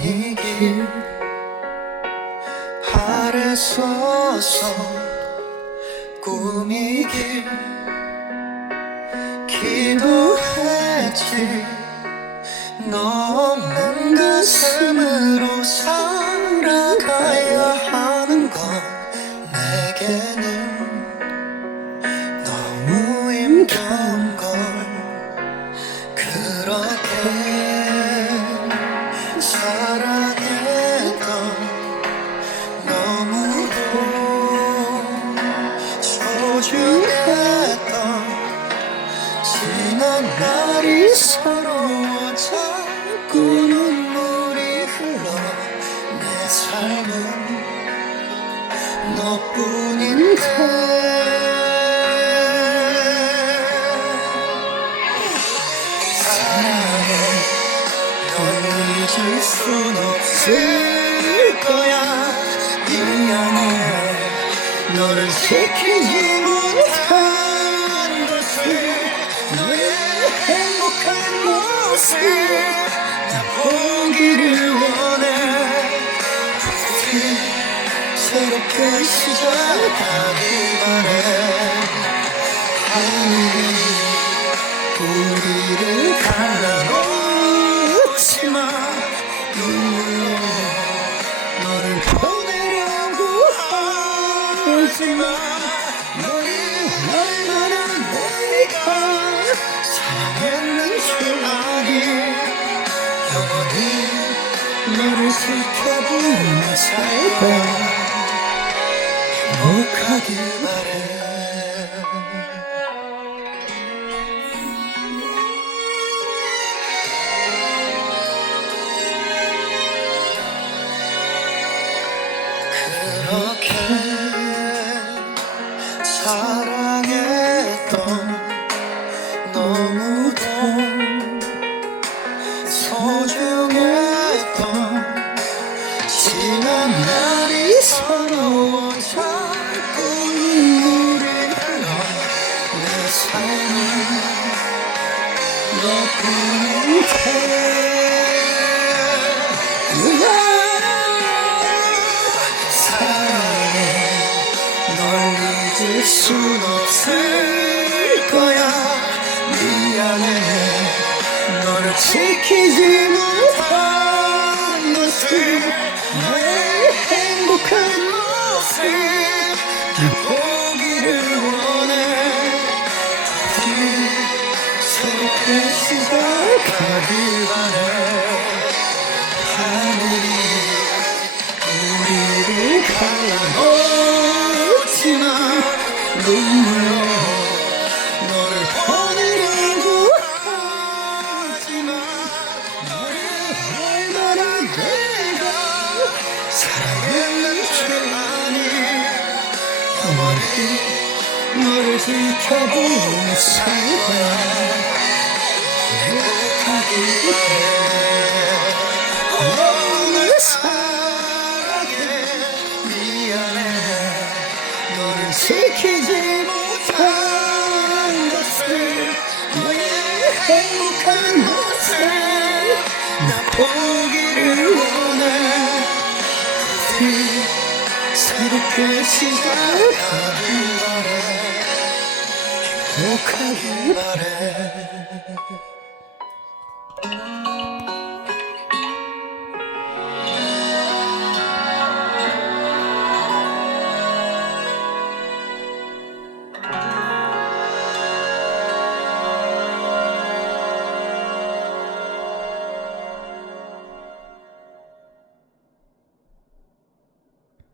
아니길 아래 서서 꿈이길 기도했지. 너 없는 가슴으로 내게는 너무 힘든 걸 그렇게 사랑했던 너무도 소중했던 지난 날이 서러워 자꾸 눈 잊을 순 없을 거야. 미안해 너를 지키지 얼마나 내가 사랑했는 줄 아니 영원히 너를 지켜보며 살 거야 행복하길 바래 순 없을 거야. 미안해. 너를 지키지 못한 것을 너의 행복한 모습 다 보기를 원해? 새롭게 시작하길 바래? 하늘이 우리를 갈라놓지만 눈물로 너를 보내려고 하지만 너를 얼마나 내가 사랑했는 줄 아니 영원히 너를 살 거야 행복 지키지 못한 것을 너의 행복한 모습 나 보기를 원해. 부디 새롭게 시작하길 바래. 행복하길 바래